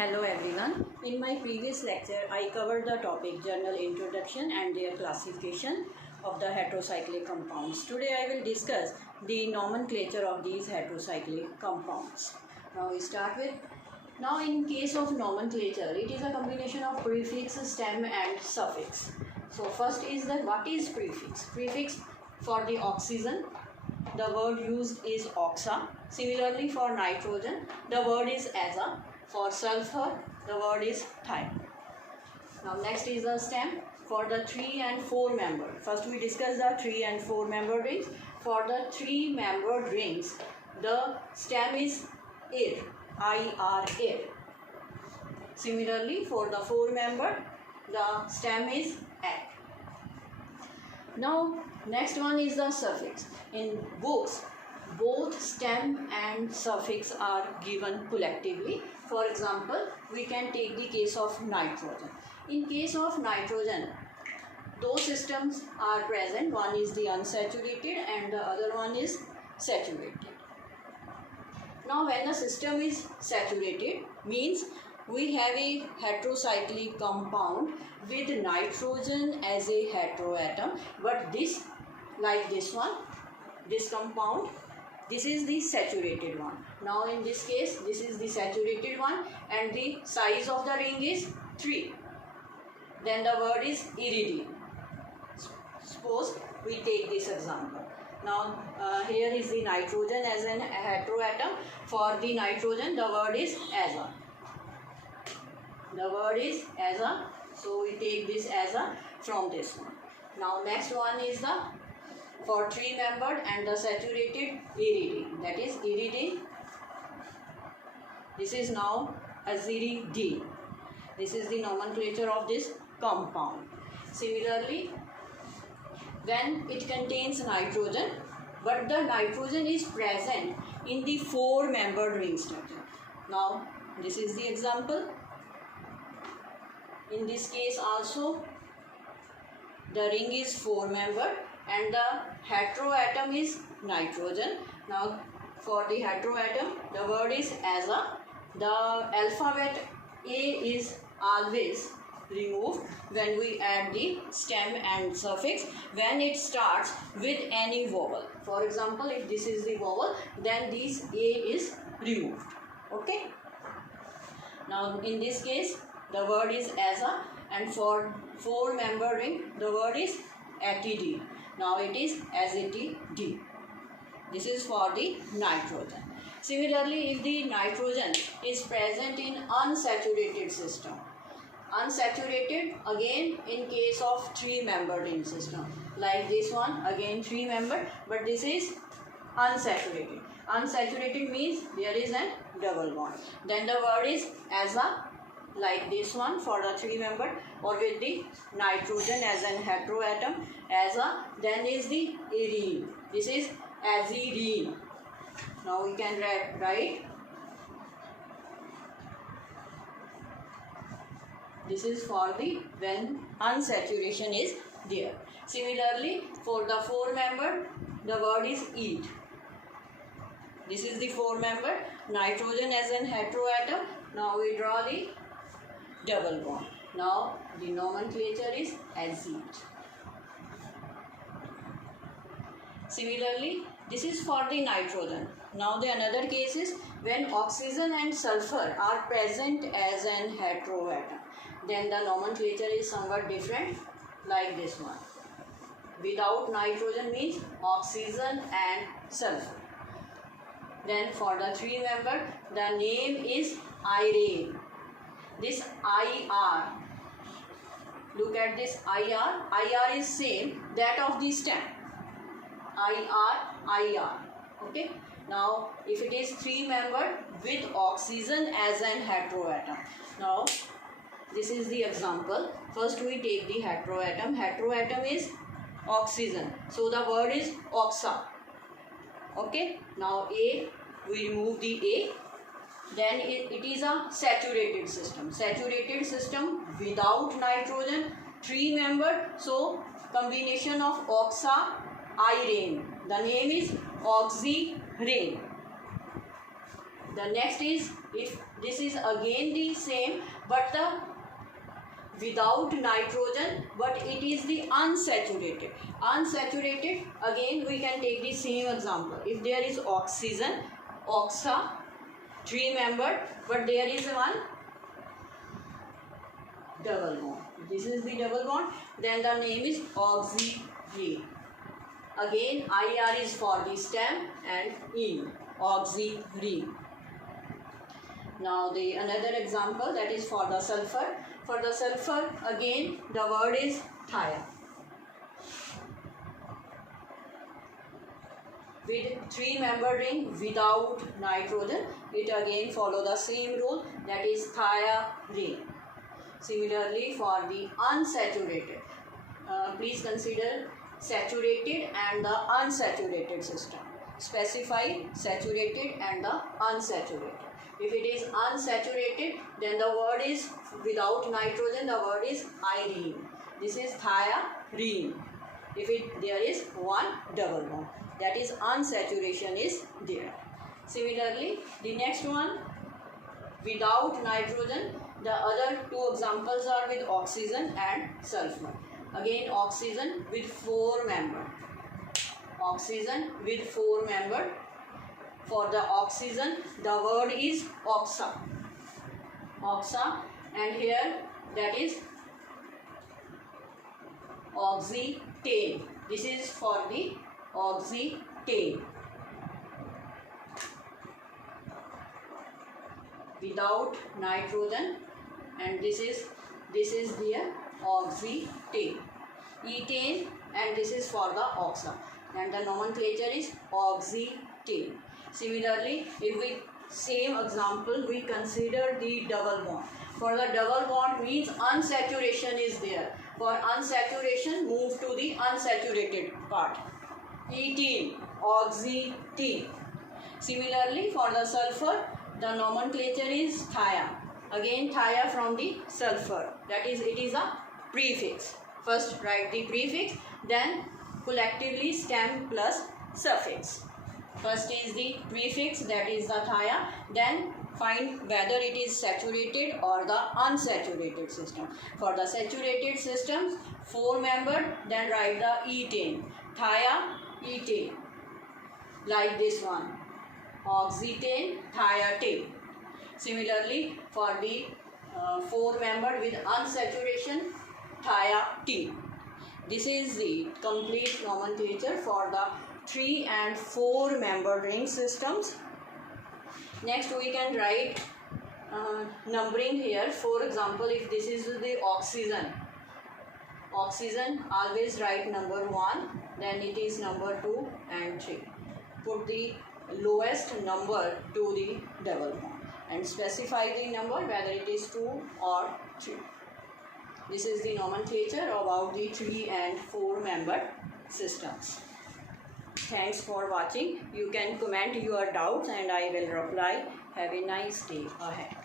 Hello everyone. In my previous lecture, I covered the topic general introduction and their classification of the heterocyclic compounds. Today I will discuss the nomenclature of these heterocyclic compounds. Now we start with, now in case of nomenclature, it is a combination of prefix, stem and suffix. So first is that what is prefix? Prefix for the oxygen, the word used is oxa. Similarly for nitrogen, the word is aza. For sulfur, the word is thiol. Now next is the stem for the 3 and 4 member. First we discuss the 3 and 4 member rings. For the 3 membered rings, the stem is ir, I-R, ir. Similarly for the 4 member, the stem is ak. Now next one is the suffix. In books, both stem and suffix are given collectively. For example, we can take the case of nitrogen. In case of nitrogen, those systems are present. One is the unsaturated and the other one is saturated. Now when the system is saturated, means we have a heterocyclic compound with nitrogen as a heteroatom, but this, like this one, this compound, this is the saturated one. Now in this case, this is the saturated one and the size of the ring is 3. Then the word is iridium. Suppose we take this example. Now here is the nitrogen as an heteroatom. For the nitrogen, the word is aza. The word is aza. So we take this aza from this one. Now next one is the for 3 membered and the saturated iridium, that is iridium. This is now aziridine. This is the nomenclature of this compound. Similarly, when it contains nitrogen, but the nitrogen is present in the 4 membered ring structure. Now this is the example. In this case also, the ring is 4 membered and the heteroatom is nitrogen. Now for the heteroatom, the word is aza. The alphabet A is always removed when we add the stem and suffix when it starts with any vowel. For example, if this is the vowel, then this A is removed. Okay. Now in this case, the word is aza, and for 4 member ring, the word is atidine. Now it is azatidine. This is for the nitrogen. Similarly, if the nitrogen is present in unsaturated system, unsaturated again in case of 3 membered ring system, like this one, again 3 membered, but this is unsaturated. Unsaturated means there is a double bond. Then the word is aza, like this one for the 3 membered, or with the nitrogen as an heteroatom, aza. Then is the irine. This is azidine. Now we can write. This is for the when unsaturation is there. Similarly, for the 4 membered, the word is ete. This is the 4 membered, nitrogen as an heteroatom. Now we draw the double bond. Now the nomenclature is azete. Similarly, this is for the nitrogen. Now the another case is when oxygen and sulfur are present as an heteroatom. Then the nomenclature is somewhat different, like this one. Without nitrogen means oxygen and sulfur. Then for the 3 member, the name is irene. This IR, look at this IR. IR is same that of the stem. IR. Okay. Now if it is 3 membered with oxygen as an heteroatom. Now this is the example. First we take the heteroatom. Heteroatom is oxygen. So the word is oxa. Okay. Now A, we remove the A. Then it is a saturated system. Saturated system without nitrogen, 3 membered. So combination of oxa, irene. The name is oxyrane. The next is, if this is again the same but the without nitrogen, but it is the unsaturated. Unsaturated, again we can take the same example. If there is oxygen, oxa, 3 membered, but there is one double bond. This is the double bond. Then the name is oxyrene. Again IR is for the stem and ene, oxyrene. Now the another example, that is for the sulfur. For the sulfur, again the word is thia. With 3 membered ring without nitrogen, it again follow the same rule, that is thiarene. Similarly for the unsaturated, please consider saturated and the unsaturated system. Specify saturated and the unsaturated. If it is unsaturated, then the word is without nitrogen, the word is irene. This is thiarene. If there is one double bond, that is unsaturation is there. Similarly, the next one, without nitrogen, the other 2 examples are with oxygen and sulfur. Again oxygen with 4 membered. Oxygen with 4 membered. For the oxygen, the word is oxa. Oxa, and here that is oxytane. This is for the oxytane. Without nitrogen, and this is the oxytane. Ethane, and this is for the oxa, and the nomenclature is oxytane. Similarly, if we same example, we consider the double bond. For the double bond means unsaturation is there. For unsaturation, move to the unsaturated part. Ethene, oxytene. Similarly, for the sulfur, the nomenclature is thia. Again thia from the sulfur. That is, it is a prefix. First write the prefix, then collectively stem plus suffix. First is the prefix, that is the thia, then find whether it is saturated or the unsaturated system. For the saturated systems, 4 membered, then write the ethane, thia, ethane, like this one, oxytane, thiatane. Similarly, for the 4 membered with unsaturation, thiatine. This is the complete nomenclature for the 3 and 4 membered ring systems. Next we can write numbering here. For example, if this is the oxygen, always write number 1, then it is number 2 and 3. Put the lowest number to the double bond and specify the number whether it is 2 or 3. This is the nomenclature about the 3 and 4 membered systems. Thanks for watching. You can comment your doubts and I will reply. Have a nice day ahead.